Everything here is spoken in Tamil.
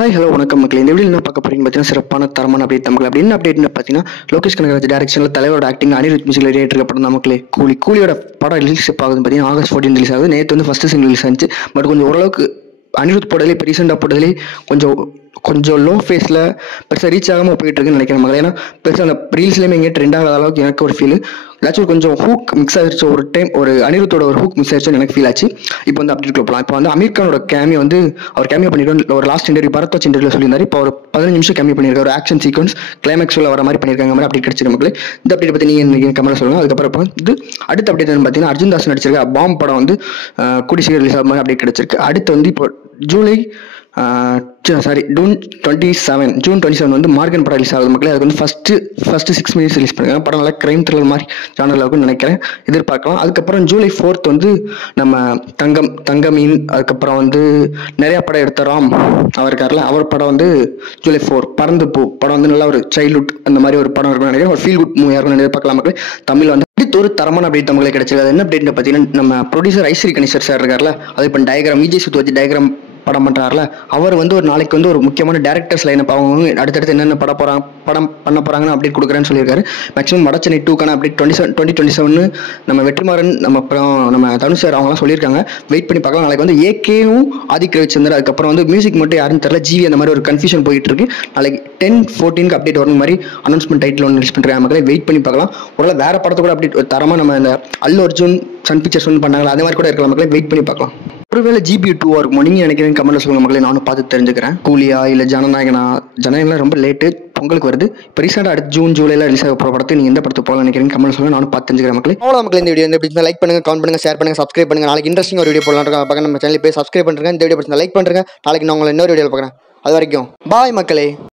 ஹாய் ஹலோ வணக்கம் மக்களே. இந்த வீடியோ என்ன பார்க்க போறீங்கன்னு பார்த்தீங்கன்னா சிறப்பான தரமான அப்டேட் நமக்கு. அப்படி என்ன அப்டேட்னு பார்த்தீங்கன்னா லோகேஷ் கனகராஜ் டைரக்ஷனில் தலைவரோட ஆக்டிங் அனிருத் மியூசிக்கில் ரேட் இருக்க படம் தான் மக்களே. கூலியோட படம் ரிலீஸ் ஆகுது பார்த்தீங்கன்னா ஆகஸ்ட் 14 ரிலீஸ் ஆகுது. நேற்று வந்து ஃபஸ்ட்டு சிங்கிள் ரிலீஸ் ஆச்சு. பட் கொஞ்சம் ஓரளவுக்கு அனிருத் போட்டதுலேயே இப்போ ரீசெண்டாக போட்டதுலேயே கொஞ்சம் லோ ஃபேஸில் பெருசாக ரீச் ஆகாமல் போயிட்டு இருக்குன்னு நினைக்கிறேன் மக்கள். ஏன்னா பெருசாக அந்த ரீல்ஸ்லேயுமே எங்கே ட்ரெண்ட் ஆகாத அளவுக்கு எனக்கு ஒரு ஃபீல் ஏதாச்சும் கொஞ்சம் ஹூக் மிக்ஸ் ஆகிடுச்சு. ஒரு டைம் ஒரு அனிருத்தோட ஒரு ஹூக் மிக்ஸ் ஆகிடுச்சுன்னு எனக்கு ஃபீல் ஆச்சு. இப்போ வந்து அப்டேட் போகலாம். இப்போ வந்து அமீர் கானோட கேமியோ வந்து அவர் கேமியோ பண்ணிருக்காரு. ஒரு லாஸ்ட் இன்டர்வியூ பரத் வச்சு இன்டர்வியூ சொல்லியிருந்தாரு. இப்போ ஒரு 15 நிமிஷம் கேமியோ பண்ணியிருக்காரு. ஒரு ஆக்ஷன் சீக்வன்ஸ் கிளைமேக்ஸ் வர மாதிரி பண்ணியிருக்காங்க. மாதிரி அப்டேட் கிடைச்சிருக்கு மக்களே. இந்த அப்டேட் பற்றி நீங்கள் கமெண்ட் சொல்லுங்கள். அதுக்கப்புறம் வந்து அடுத்த அப்டேட் வந்து பார்த்தீங்கன்னா அர்ஜுன் தாஸ் நடிச்சிருக்க பாம் படம் வந்து கூடி சீக்கிரம் ரிலீஸ் ஆகும் மாதிரி அப்டேட் கிடைச்சிருக்கு. அடுத்து வந்து இப்போ ஜூன் 27 வந்து மார்கன் படம் ரிலீஸ் ஆகுது மக்களே. அதுக்கு வந்து ஃபர்ஸ்ட் 6 மினிட்ஸ் ரிலீஸ் பண்ணுறாங்க. படம் நல்லா கிரைம் த்ரில்லர் மாதிரி ஜானரில் இருக்கும்னு நினைக்கிறேன், எதிர்பார்க்கலாம். அதுக்கப்புறம் ஜூலை 4 வந்து நம்ம தங்கமீன், அதுக்கப்புறம் வந்து நிறைய படம் எடுத்த ராம் அவர் இருக்கார்ல, அவர் படம் வந்து ஜூலை 4 பறந்து பூ படம் வந்து நல்லா ஒரு சைல்ட்ஹுட் அந்த மாதிரி ஒரு படம் இருக்கும்னு நினைக்கிறேன். ஒரு ஃபீல் குட் மூவியாக இருக்கும்னு எதிர்பார்க்கலாம் மக்களே. தமிழ் வந்து ஒரு தரமான அப்டேட் தமிழை கிடைச்சிருக்கு. அது என்ன அப்டேட்னு பார்த்தீங்கன்னா நம்ம ப்ரொடியூசர் ஐஸ்ரீ கணேசர் சார் இருக்கார்ல, அது இப்போ டயக்ராம் விஜய் சுத்து வச்சு டயக்ராம் படம் பண்ணுறாருல, அவர் வந்து ஒரு நாளைக்கு வந்து ஒரு முக்கியமான டேரக்டர்ஸ் லைன் அவங்க அடுத்தடுத்து என்னென்ன படம் பண்ண போகிறாங்கன்னு அப்டேட் கொடுக்குறேன்னு சொல்லியிருக்காரு. மேக்ஸிமம் வடச்சென்னை 2க்கான அப்டேட் 2027 நம்ம வெற்றிமாறன் நம்ம தனுஷ் சார் அவங்களாம் சொல்லியிருக்காங்க. வெயிட் பண்ணி பார்க்கலாம். நாளைக்கு வந்து ஏகேவும் ஆதிக்க வச்சிருந்தாரு. அதுக்கப்புறம் வந்து மியூசிக் மட்டும் யாருன்னு தெரியல, ஜிவி அந்த மாதிரி ஒரு கன்ஃபியூஷன் போயிட்டு இருக்கு. நாளைக்கு 10-14 அப்டேட் வரும் மாதிரி அனௌன்ஸ்மெண்ட் டைட்டில் ஒன்று ரிலீஸ் பண்ணுறாங்க மக்களே. வெயிட் பண்ணி பார்க்கலாம். ஒரு வேற படத்தை கூட அப்டேட் தரமாக நம்ம இந்த அல்லு அர்ஜுன் சன் பிக்சர்ஸ் வந்து பண்ணாங்களா அந்த மாதிரி கூட இருக்கலாம் மக்களே. வெயிட் பண்ணி பார்க்கலாம். ஒருவேளை GBU 2 இருக்குமோ நீங்கள் நினைக்கிறேன் கமெண்ட்ல சொல்லுங்க மக்களே. நானும் பார்த்து தெரிஞ்சுக்கிறேன். கூலியா இல்லை ஜனநாயகன்லாம் ரொம்ப லேட்டு பொங்கலுக்கு வருது. இப்போ ரீசெண்டாக அடுத்து ஜூன் ஜூலைல ரிலீஸ் ஆக போகிற படத்தை நீங்கள் எந்த படத்தை போகலாம் நினைக்கிறீங்க கமெண்ட் சொல்லுங்க. நானும் பார்த்து தெரிஞ்சுக்கிறேன் மக்களே. அவ்வளோ மக்களே, இந்த வீடியோ எப்படி லைக் பண்ணுங்க, கமெண்ட் பண்ணுங்க, ஷேர் பண்ணுங்க, சப்ஸ்கிரைப் பண்ணுங்க. நாளைக்கு இன்ட்ரெஸ்டிங் ஒரு வீடியோ போடலாம் பார்க்க நம்ம சேனல் போய் சப்ஸ்கிரைப் பண்ணுங்க. இந்த வீடியோ பிடிச்சா லைக் பண்ணுங்க. நாளைக்கு நான் உங்களை இன்னொரு வீடியோவில் பார்க்குறேன். அது வரைக்கும் பாய் மக்களே.